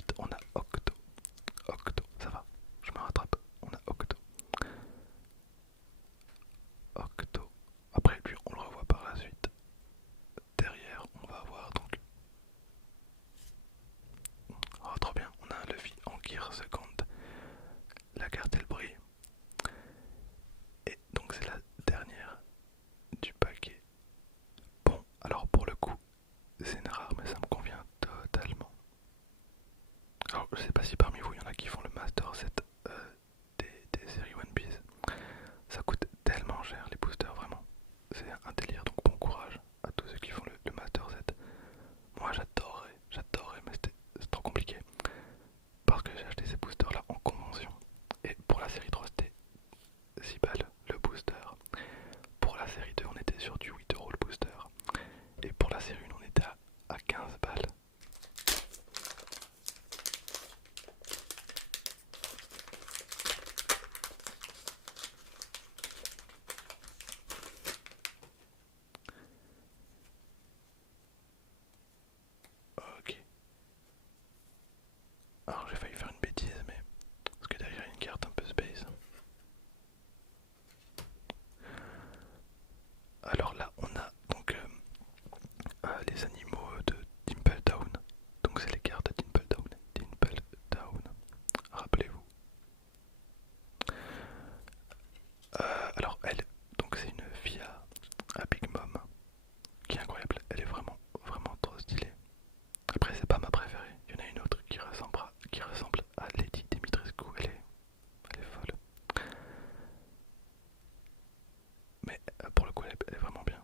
Ensuite, on a Octo. Octo, ça va, je me rattrape. On a Octo. Octo. Après, lui, on le revoit par la suite. Derrière, on va avoir donc. Oh, trop bien. On a un Luffy en Gear Second. La carte, elle brille. Et donc, c'est la dernière du paquet. Bon, alors pour le coup, c'est une rare, mais ça me convient totalement. Alors, je sais pas si parmi vous, il y en a qui font le Master Set des séries One Piece. Ça coûte tellement cher les boosters, vraiment. C'est un délire, donc bon courage à tous ceux qui font le Master Set. Moi j'adorerais, mais c'est trop compliqué. Parce que j'ai acheté ces boosters là en convention. Et pour la série 3 c'était 6 balles le booster. Pour la série 2 on était sur du 8 € le booster. Et pour la série 1 on était à 15 balles. Ok. Alors j'ai failli faire une bêtise, mais parce que derrière il y a une carte un peu space. Alors là on a donc les animaux de Dimple Down. Donc c'est les cartes de Dimple Down. Dimple Down. Rappelez-vous. Alors elle, donc c'est une fille à Big Mom qui est incroyable. Elle est vraiment trop stylée. Après c'est pas ma préférée. Il y en a une autre qui ressemble à Lady Dimitrescu. Elle est folle. Mais pour le coup elle est vraiment bien.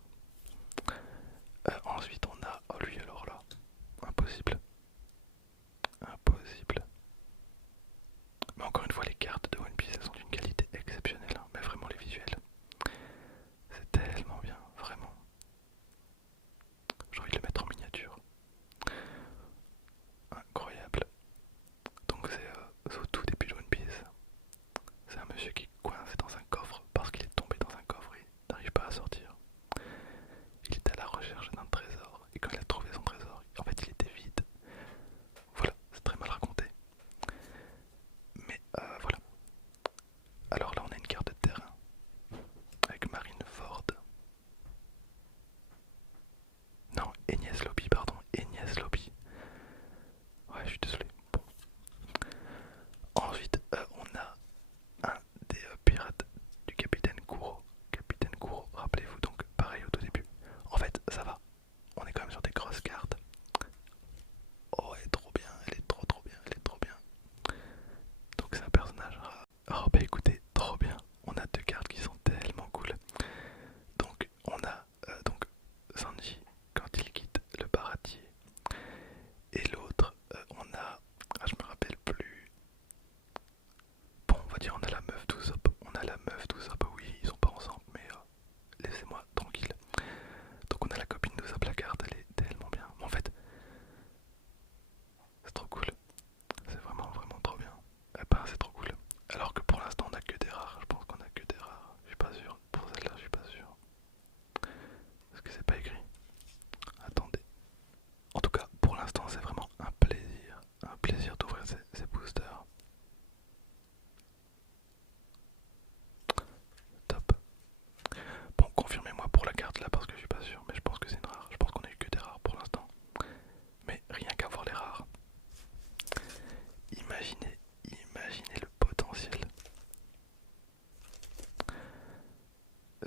Ensuite on a, oh lui alors là, impossible. Impossible. Mais encore une fois les cartes de One Piece elles sont d'une qualité exceptionnelle. Hein. Mais vraiment les visuels. C'est tellement bien, vraiment. J'ai envie de le mettre en miniature. Incroyable. Donc c'est au tout début de One Piece. C'est un monsieur qui est coincé dans un coffre parce qu'il est tombé dans un coffre et n'arrive pas à sortir. Il était à la recherche d'un trésor et quand il a trouvé son trésor, en fait il était vide. Voilà, c'est très mal raconté. Mais voilà. Alors là on a une carte de terrain avec Marineford. Non, Enies Lobby, pardon, Enies Lobby. Ouais, je suis désolé. Bon. Ensuite, on a un des pirates du capitaine Kuro. Capitaine Kuro, rappelez-vous donc, pareil au tout début. En fait, ça va. On est quand même sur des grosses cartes. Oh, elle est trop bien, elle est trop bien, elle est trop bien. Donc c'est un personnage rare. Oh bah écoutez, trop bien. On a deux cartes qui sont tellement cool. Donc on a donc Sanji quand il quitte le baratier. Et l'autre, on a, je me rappelle plus. Bon, on va dire on a la meuf d'Usopp. On a la meuf d'Usopp, oui, ils sont pas ensemble, mais laissez-moi tranquille. Donc on a la copine d'Usopp, la carte, elle est tellement bien. Mais en fait, c'est trop cool. C'est vraiment trop bien. Eh ben, c'est trop cool. Alors que pour l'instant, on a que des rares. Je pense qu'on a que des rares. Je suis pas sûr. Pour celle-là, je suis pas sûr. Parce que c'est pas écrit. Attendez. En tout cas, pour l'instant, c'est vraiment un plaisir. Un plaisir d'ouvrir ces boosters. Top. Bon, confirmez-moi pour la carte là parce que je suis pas sûr. Mais je pense que c'est une rare. Je pense qu'on a eu que des rares pour l'instant. Mais rien qu'à voir les rares. Imaginez le potentiel.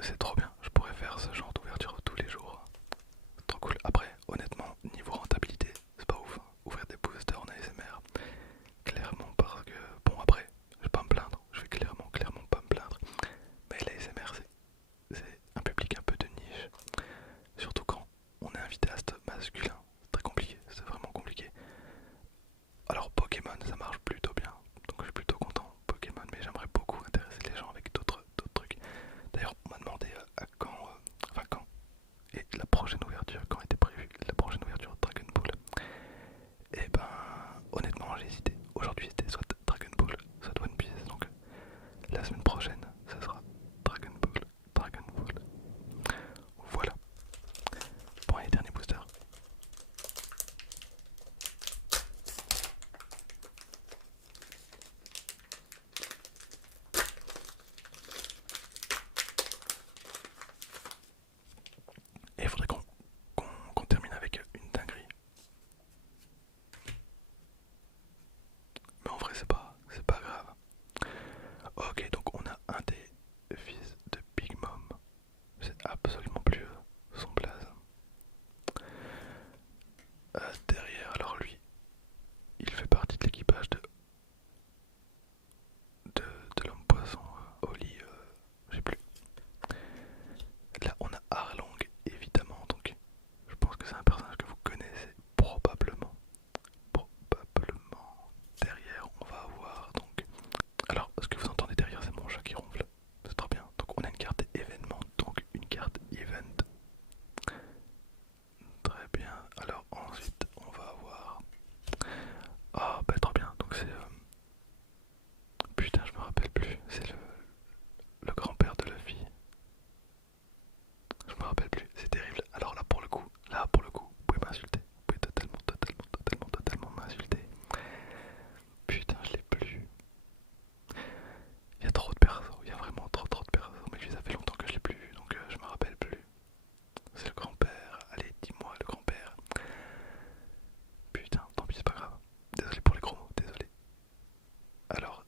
C'est trop bien, je pourrais faire ce genre d'ouverture tous les jours. Trop cool. Après, honnêtement, niveau rentabilité, c'est pas ouf. Hein. Ouvrir des boosters en ASMR, clairement parce que, bon après, je vais pas me plaindre, je vais clairement pas me plaindre. Mais l'ASMR c'est un public un peu de niche. Surtout quand on est un vidéaste masculin. C'est très compliqué, c'est vraiment compliqué. Alors Pokémon ça marche plutôt bien, donc je suis plutôt content Pokémon, mais j'aimerais beaucoup intéresser les gens avec d'autres trucs. D'ailleurs on m'a demandé à quand, enfin quand, et la prochaine ouverture, quand était prévue la prochaine ouverture de Dragon Ball. Et ben honnêtement j'ai hésité, aujourd'hui c'était soit Dragon Ball, soit One Piece, donc la semaine prochaine ça sera Dragon Ball, Dragon Ball. Voilà, bon et dernier booster. Alors,